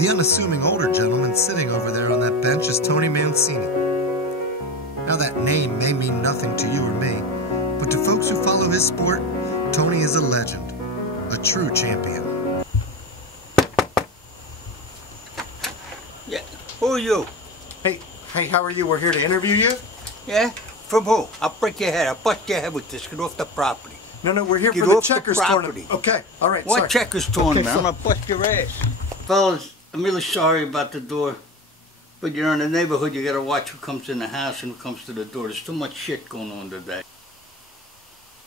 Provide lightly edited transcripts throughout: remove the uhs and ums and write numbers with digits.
The unassuming older gentleman sitting over there on that bench is Tony Mancini. Now that name may mean nothing to you or me, but to folks who follow his sport, Tony is a legend, a true champion. Yeah, who are you? Hey, how are you? We're here to interview you? Yeah? From who? I'll break your head. I'll bust your head with this. Get off the property. No, we're here Get for the off checkers the tournament. Okay, all right, What sorry. checkers tournament? I'm gonna bust your ass. Fellas, I'm really sorry about the door. But you're in the neighborhood, you gotta watch who comes in the house and who comes to the door. There's too much shit going on today.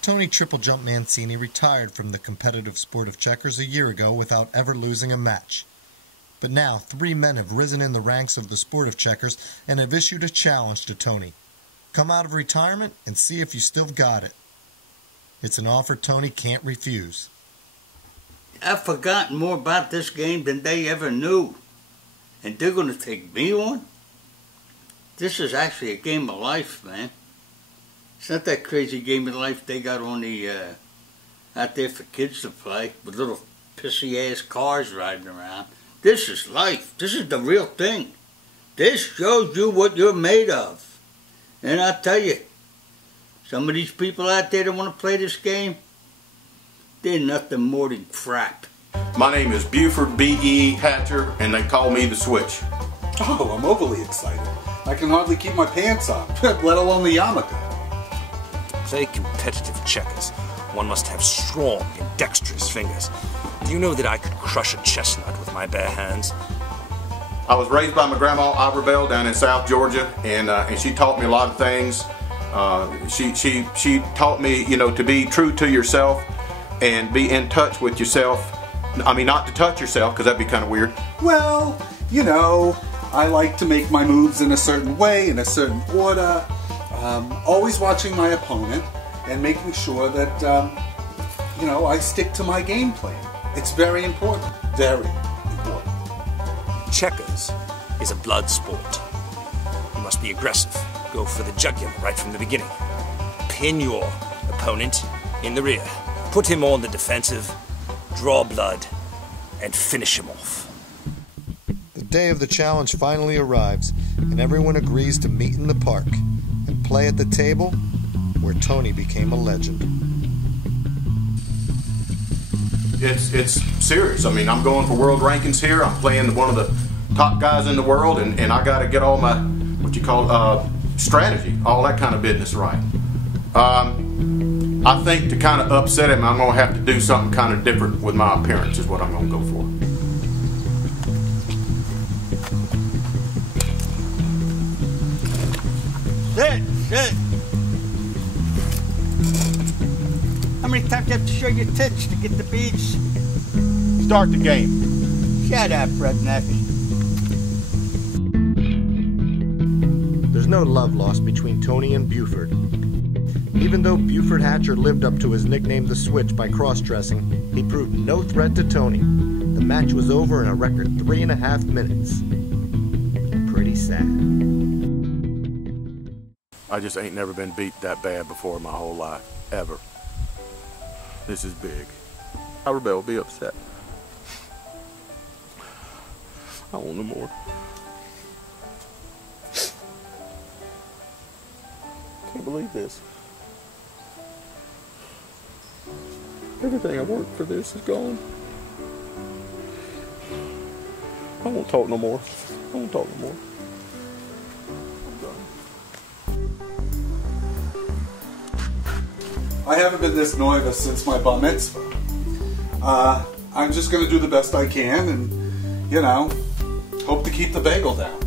Tony Triple Jump Mancini retired from the competitive sport of checkers a year ago without ever losing a match. But now, 3 men have risen in the ranks of the sport of checkers and have issued a challenge to Tony. Come out of retirement and see if you still got it. It's an offer Tony can't refuse. I've forgotten more about this game than they ever knew. And they're gonna take me on? This is actually a game of life, man. It's not that crazy game of life they got on the, out there for kids to play with little pissy-ass cars riding around. This is life. This is the real thing. This shows you what you're made of. And I'll tell you, some of these people out there that want to play this game, they're nothing more than crap. My name is Buford B.E. Hatcher, and they call me the Switch. Oh, I'm overly excited. I can hardly keep my pants on, let alone the yarmulke. To play competitive checkers, one must have strong and dexterous fingers. Do you know that I could crush a chestnut with my bare hands? I was raised by my grandma, Aubrey Bell, down in South Georgia, and she taught me a lot of things. She taught me, you know, to be true to yourself and be in touch with yourself. I mean, not to touch yourself, because that'd be kind of weird. Well, you know, I like to make my moves in a certain way, in a certain order, always watching my opponent and making sure that, you know, I stick to my game plan. It's very important. Very important. Checkers is a blood sport. You must be aggressive. Go for the jugular right from the beginning. Pin your opponent in the rear. Put him on the defensive, draw blood, and finish him off. The day of the challenge finally arrives, and everyone agrees to meet in the park and play at the table where Tony became a legend. It's serious. I mean, I'm going for world rankings here. I'm playing one of the top guys in the world, and I got to get all my, what you call, strategy, all that kind of business right. I think to kind of upset him, I'm going to have to do something kind of different with my appearance is what I'm going to go for. Sit. How many times do you have to show your tits to get the beads? Start the game. Shut up, redneck. There's no love lost between Tony and Buford. Even though Buford Hatcher lived up to his nickname The Switch by cross-dressing, he proved no threat to Tony. The match was over in a record 3.5 minutes. Pretty sad. I just ain't never been beat that bad before in my whole life, ever. This is big. Aubrey Bell will be upset. I want no more. Can't believe this. Everything I worked for this is gone. I won't talk no more. I won't talk no more. I'm done. I haven't been this nervous since my bar mitzvah. I'm just going to do the best I can and, you know, hope to keep the bagel down.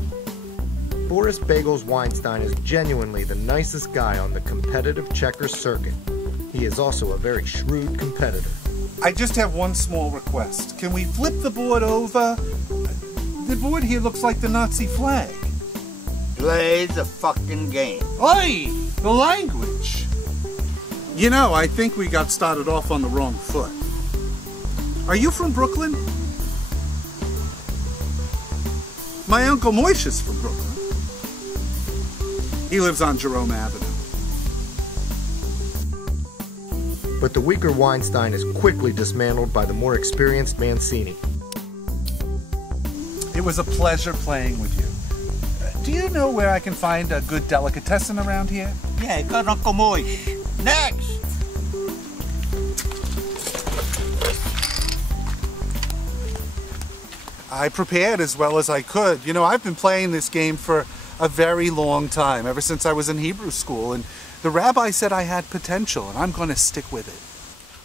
Boris Bagels Weinstein is genuinely the nicest guy on the competitive checkers circuit. He is also a very shrewd competitor. I just have one small request. Can we flip the board over? The board here looks like the Nazi flag. Play the fucking game. Oi! The language! You know, I think we got started off on the wrong foot. Are you from Brooklyn? My Uncle Moish is from Brooklyn. He lives on Jerome Avenue. But the weaker Weinstein is quickly dismantled by the more experienced Mancini. It was a pleasure playing with you. Do you know where I can find a good delicatessen around here? Yeah, got Uncle Moish. Next! I prepared as well as I could. You know, I've been playing this game for a very long time, ever since I was in Hebrew school, and the rabbi said I had potential, and I'm going to stick with it.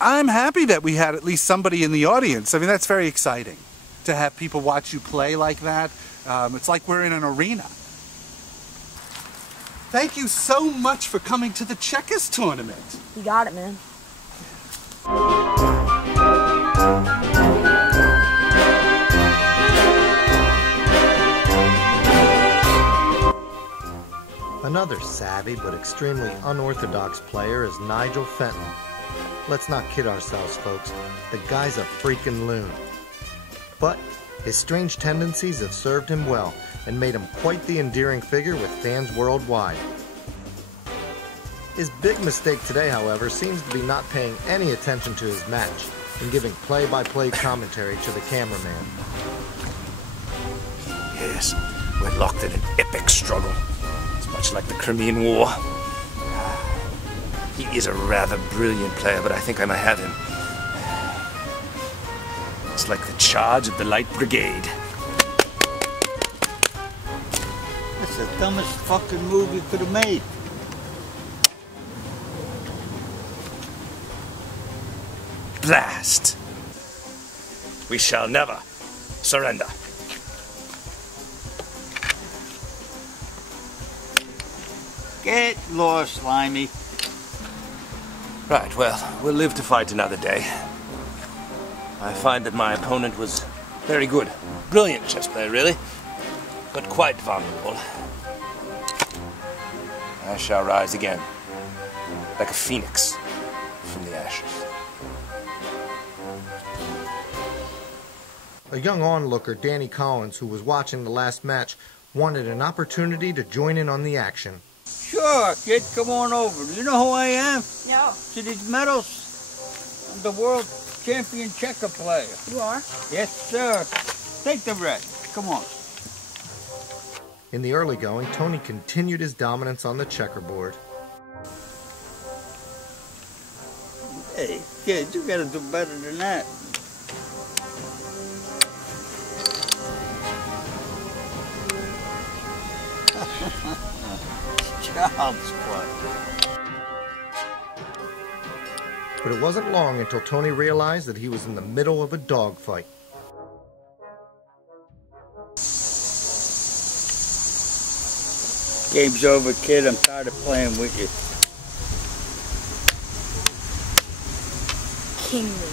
I'm happy that we had at least somebody in the audience. I mean, that's very exciting to have people watch you play like that. It's like we're in an arena. Thank you so much for coming to the Checkers tournament. You got it, man. Another savvy but extremely unorthodox player is Nigel Fenton. Let's not kid ourselves, folks. The guy's a freaking loon. But his strange tendencies have served him well and made him quite the endearing figure with fans worldwide. His big mistake today, however, seems to be not paying any attention to his match and giving play-by-play commentary to the cameraman. Yes, we're locked in an epic struggle. It's much like the Crimean War. He is a rather brilliant player, but I think I might have him. It's like the charge of the Light Brigade. That's the dumbest fucking move you could have made. Blast! We shall never surrender. Get lost, Slimy. Right, well, we'll live to fight another day. I find that my opponent was very good. Brilliant chess player, really, but quite vulnerable. I shall rise again, like a phoenix from the ashes. A young onlooker, Danny Collins, who was watching the last match, wanted an opportunity to join in on the action. Sure, kid, come on over. Do you know who I am? No. See these medals? I'm the world champion checker player. You are? Yes, sir. Take the red. Come on. In the early going, Tony continued his dominance on the checkerboard. Hey, kid, you gotta do better than that. Child's play. But it wasn't long until Tony realized that he was in the middle of a dogfight. Game's over, kid. I'm tired of playing with you. Kingly.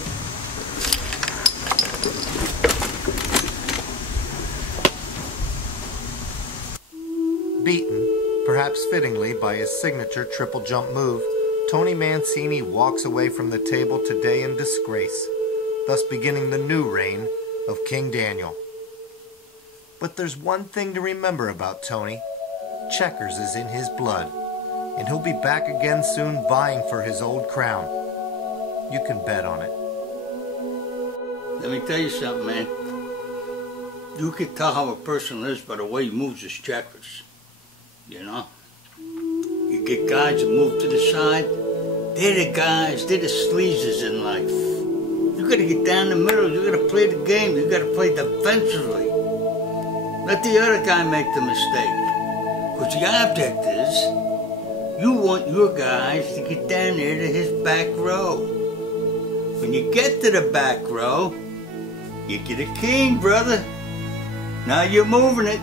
Beaten, perhaps fittingly, by his signature triple jump move, Tony Mancini walks away from the table today in disgrace, thus beginning the new reign of King Daniel. But there's one thing to remember about Tony. Checkers is in his blood, and he'll be back again soon vying for his old crown. You can bet on it. Let me tell you something, man. You can tell how a person is by the way he moves his checkers. You know? You get guys that move to the side. They're the guys, they're the sleazes in life. You gotta get down the middle, you gotta play the game, you gotta play defensively. Let the other guy make the mistake. Because the object is, you want your guys to get down there to his back row. When you get to the back row, you get a king, brother. Now you're moving it.